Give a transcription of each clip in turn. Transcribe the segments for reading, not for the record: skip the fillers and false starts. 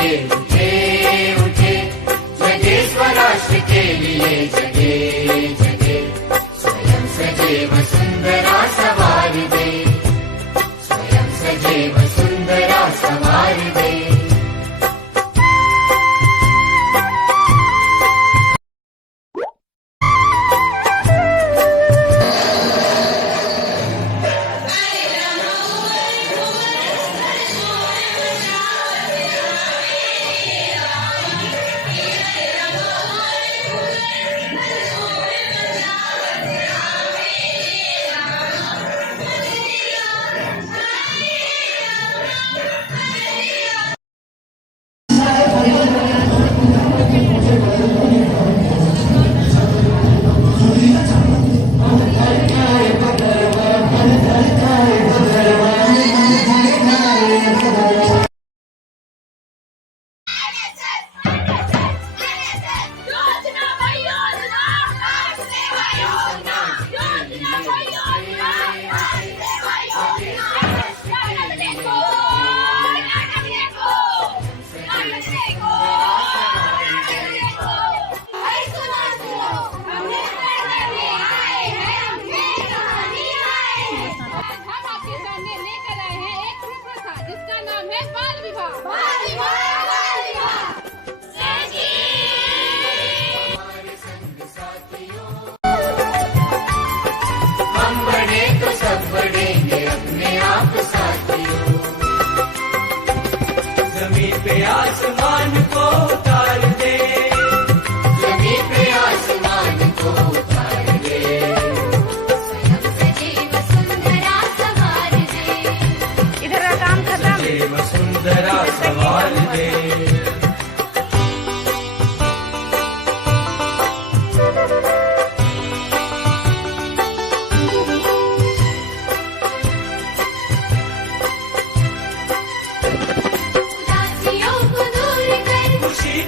लिए उठे उठे, जगे स्वराष्ट्र के लिए जगे जगे, स्वयं सजे वसुंधरा सवार दे, स्वयं सजे वसुंधरा सवार दे। आसमान को उतार दे, जमीन पे आसमान को उतार दे, स्वयं सजे वसुंधरा सवार दे। इधर का काम खत्म। सजे वसुंधरा सवार दे।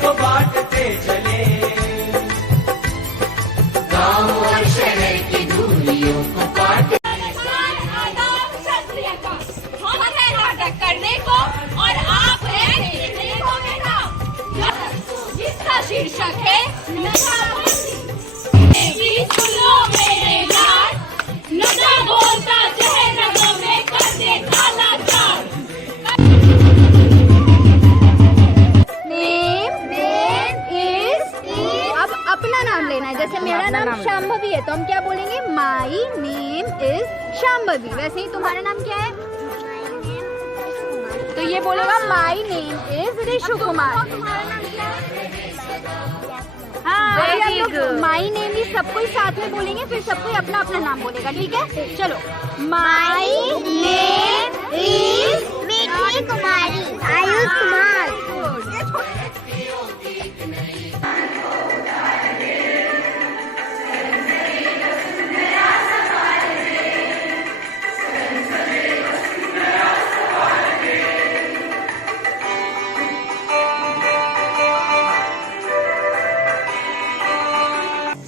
को बांटते चले, गाँव और शहर की दूरियों को काट, हम हैं नाटक करने को और आप हैं देखने को बेटा, जिसका शीर्षक है सुनो मेरे लाल, नशा बोलता जहर रगों में कर दे काला चार। अपना नाम लेना है, जैसे मेरा नाम शांभवी है तो हम क्या बोलेंगे, माई नेम इज शांभवी। वैसे ही तुम्हारा नाम क्या है, तो ये बोलेगा my name is Rishu Kumar. हाँ, माई नेम इज सबको साथ में बोलेंगे, फिर सबको अपना अपना नाम बोलेगा, ठीक है। चलो, माई नेम इज ऋषु कुमारी, आयुष कुमार।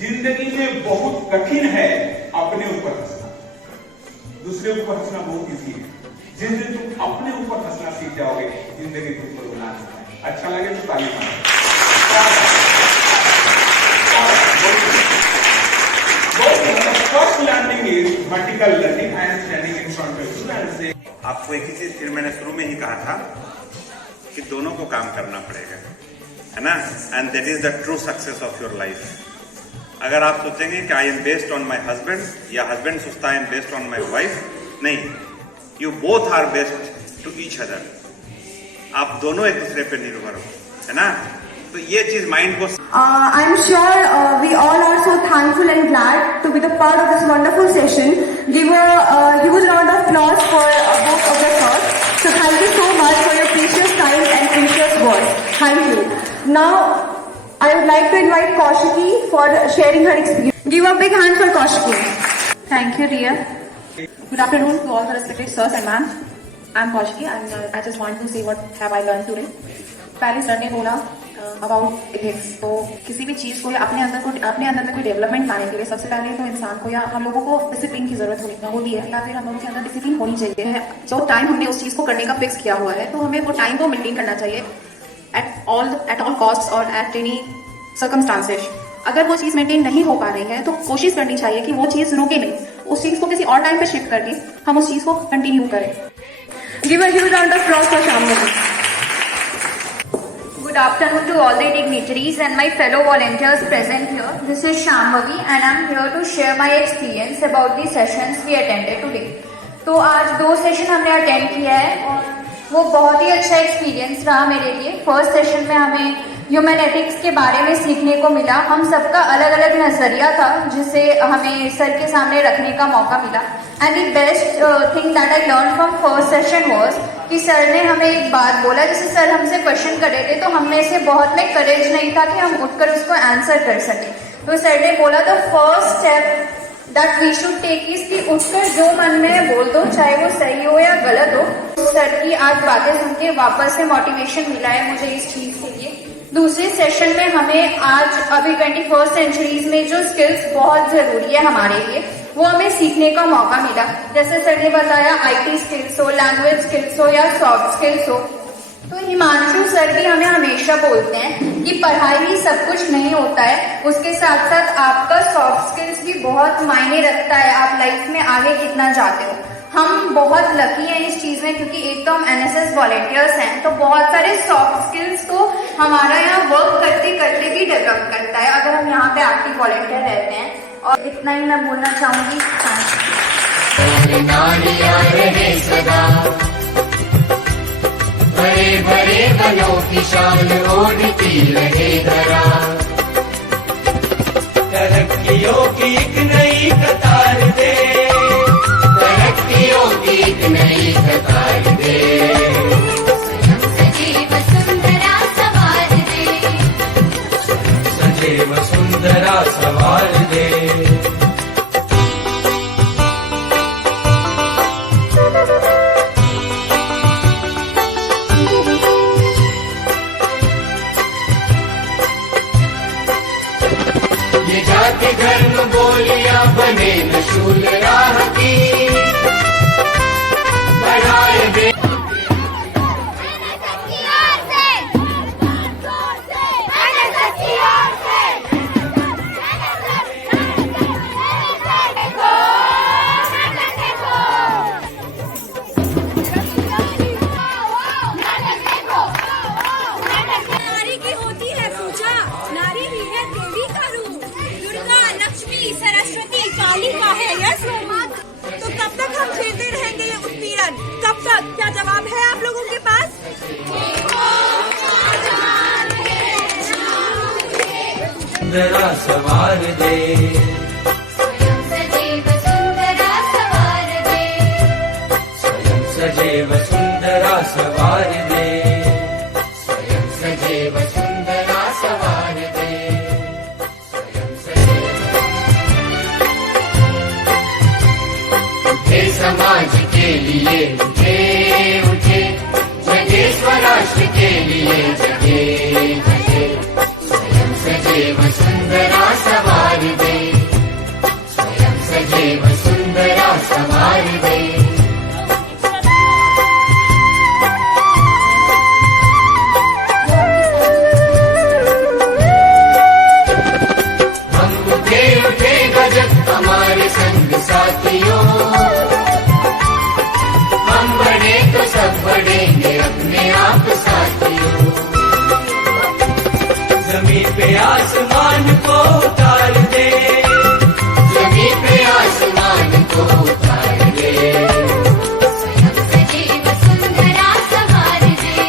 जिंदगी में बहुत कठिन है अपने ऊपर हंसना, दूसरे ऊपर हंसना बहुत इजी है। जिस दिन तुम अपने ऊपर हंसना सीख जाओगे, जिंदगी तुमको रुला सकता है। अच्छा लगे तो ताली मारो। First learning is vertical learning. I am standing in front of you and से, आपको एक ही चीज फिर मैंने शुरू में ही कहा था कि दोनों को काम करना पड़ेगा, है ना, and that is the true success of your life. अगर आप सोचेंगे कि I am based on my husband, या हस्बैंड सोचता है I am based on my wife, नहीं, you both are based to each other. आप दोनों एक दूसरे पे निर्भर हो, है ना, तो ये चीज माइंड को I am sure we all are so thankful and glad to be the part of this wonderful session. Give a huge round of applause for both of the thoughts. So thank you so much for your precious time and precious words. Thank you. Now I would like to invite Kaushiki for sharing her experience. Give a big hand for Kaushiki. Thank you, Ria. Good afternoon to all the respected sirs and ma'am. I'm Kaushiki and I just want to say what have I learned today. पहले sir ने बोला about ethics. तो किसी भी चीज को या अपने अंदर में कोई डेवलपमेंट लाने के लिए सबसे पहले तो इंसान को या हम लोगों को डिसिप्लिन की जरूरत होती है, या फिर हम लोगों के अंदर डिसिप्लिन होनी चाहिए। जो टाइम हमने उस चीज को करने का फिक्स किया हुआ है तो हमें वो टाइम को मेंटेन करना चाहिए। at all costs or at any circumstances. अगर वो चीज मेंटेन नहीं हो पा रही है तो कोशिश करनी चाहिए कि वो चीज रुके नहीं, उस चीज को किसी और टाइम पे शिफ्ट करके हम उस चीज को कंटिन्यू करें. Give a huge round of applause for Shambhavi. Good afternoon to all the dignitaries and my fellow volunteers present here. This is Shambhavi and I am here to share my experience about the sessions we attended today. तो आज 2 session हमने attend किया है और वो बहुत ही अच्छा experience रहा मेरे लिए. फर्स्ट सेशन में हमें ह्यूमन एथिक्स के बारे में सीखने को मिला. हम सबका अलग अलग नजरिया था जिसे हमें सर के सामने रखने का मौका मिला. And the best thing that I learn from first session was कि सर ने हमें एक बात बोला. जैसे सर हमसे क्वेश्चन कर रहे थे तो हम में से बहुत में करेज नहीं था कि हम उठकर उसको आंसर कर सके. तो सर ने बोला the first step that we should take is कि उठकर जो मन में बोल दो, चाहे वो सही हो या गलत हो. सर की आज बातें सुन के वापस से मोटिवेशन मिला है मुझे इस चीज के लिए. दूसरे सेशन में हमें आज अभी 21st सेंचुरीज में जो स्किल्स बहुत जरूरी है हमारे लिए वो हमें सीखने का मौका मिला. जैसे सर ने बताया IT स्किल्स हो, लैंग्वेज स्किल्स हो या सॉफ्ट स्किल्स हो. तो हिमांशु सर भी हमें हमेशा बोलते हैं कि पढ़ाई ही सब कुछ नहीं होता है, उसके साथ साथ आपका सॉफ्ट स्किल्स भी बहुत मायने रखता है आप लाइफ में आगे कितना जाते हो. हम बहुत लकी हैं इस चीज में क्योंकि एक तो हम NSS वॉलेंटियर्स हैं तो बहुत सारे सॉफ्ट स्किल्स को हमारा यहाँ वर्क करते करते भी डेवलप करता है अगर हम यहाँ पे एक्टिव वॉलेंटियर रहते हैं. और इतना ही मैं बोलना चाहूंगी. नारिया रहे सदा, बड़े बड़े बनों की शान ओढ़ती रहे धरा. तरक्कियों की एक नई कतार दे, तरक्कियों की एक नई कतार दे. सजीव सुंदरा सवार दे, सजीव सुंदरा सवार दे. ये जाति धर्म बोलियां बने न शूल राह की, बढ़ाए दे. नारी की होती है पूजा, नारी ही है देवी का रूप. दुर्गा, लक्ष्मी, सरस्वती, काली का है यह स्वरूप. तो कब तक हम झेलते रहेंगे ये उत्पीड़न? कब तक? क्या जवाब है आप लोगों के पास? सुंदरा सवार दे, सजीव सुंदरा सवार दे, सजीव सुंदरा सवार दे. सजीव सुंदरा सवार दे. उठे समाज के लिए उठे उठे, जगे स्वराष्ट्र के लिए जगे जगे. स्वयं सजीव सुंदरा सवार दे, स्वयं सजीव सुंदरा सवार दे. हम उठे उठे गजब हमारे संग साथियों, हम बढ़े तो सब बढ़ेंगे अपने आप साथियों. जमीन पे आसमान को उतार दे, जमीन पे आसमान को उतार दे. स्वयं सजीव सुंदरा सवार दे,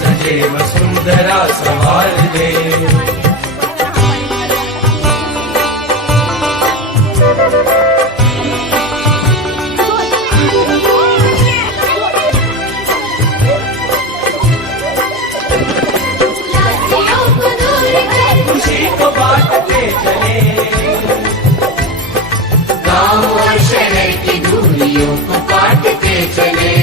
सजीव सुंदरा सवार दे. लाजियों को दूर कर खुशी को बांटते चले, गाँव और शहर की दूरियों को काटते चले.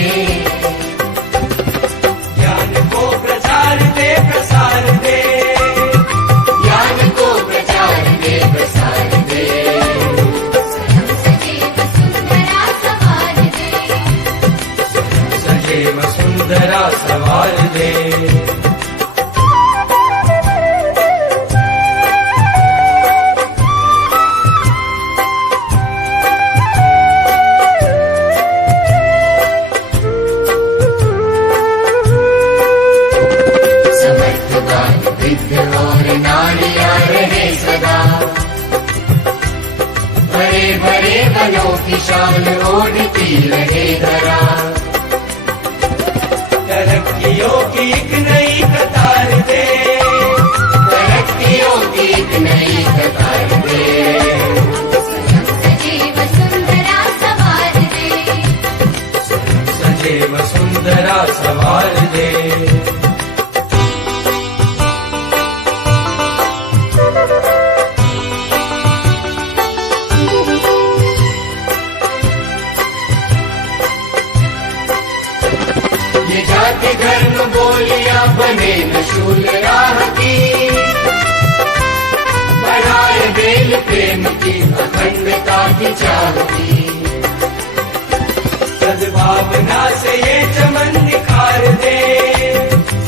ज्ञान को प्रचार दे प्रसार दे, ज्ञान को प्रचार दे प्रसार दे. स्वयं सजीव सुंदरा सवार दे, सजीव सुंदरा सवार दे. शाल ओढ़ती रहे धरा। तरक्कियों की एक नई कतार दे, तरक्कियों की एक नई कतार दे। सजीव सुंदरा सवार दे, सजे वसुंधरा सवार दे। ये जाति धर्म बोलियां बने न शूल राह की, बढ़ाए बेल प्रेम की अखंडता की चाह की। सद्भावना से ये चमन निखार दे,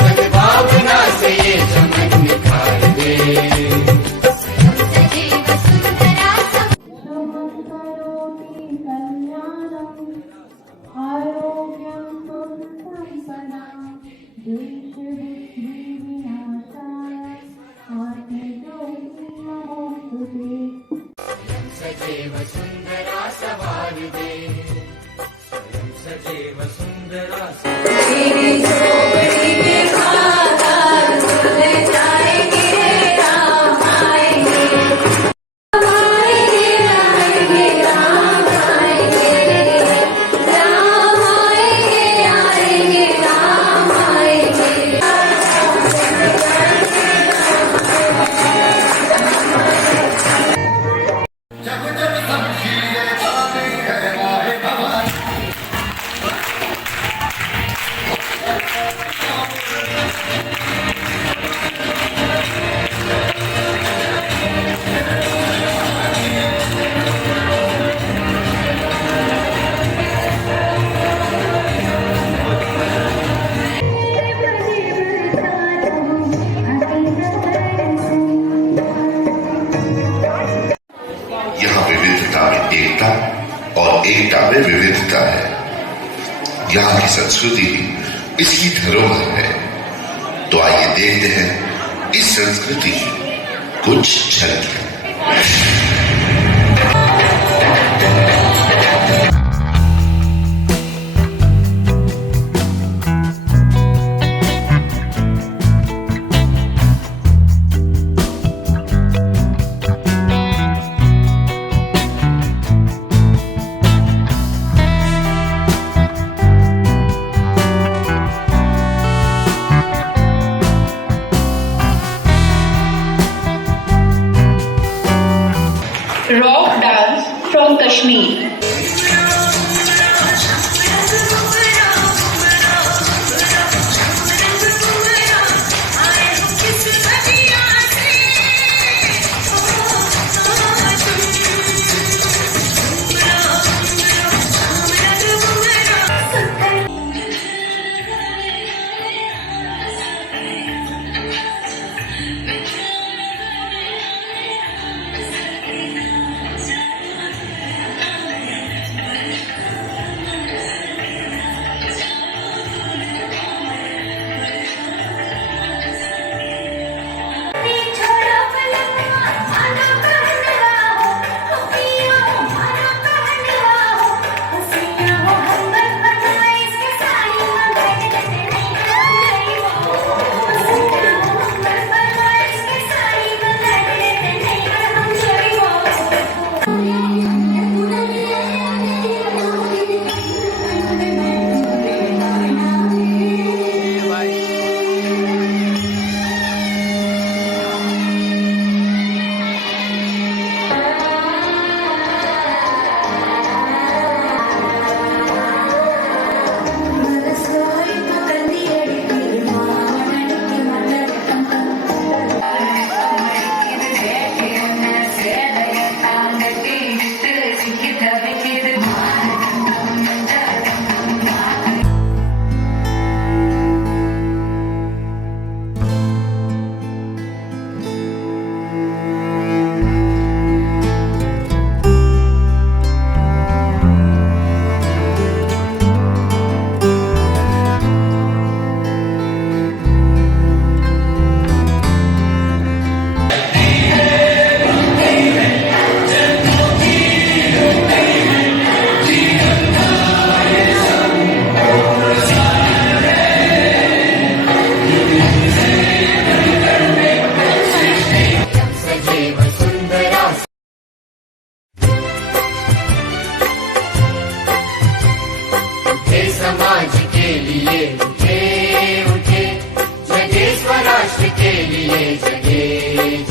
सद्भावना से ये चमन निखार दे। सजीव सुंदरा सजे वसुंधरा सवार दे, सजे वसुंधरा यहाँ विविधता में एकता और एकता में विविधता है। यहाँ की संस्कृति ही इसकी धरोहर है। तो आइए देखते हैं इस संस्कृति की कुछ झलकियां। Rock dance from Kashmir. समाज के लिए उठे उठे, जगे स्वराष्ट्र के लिए जगे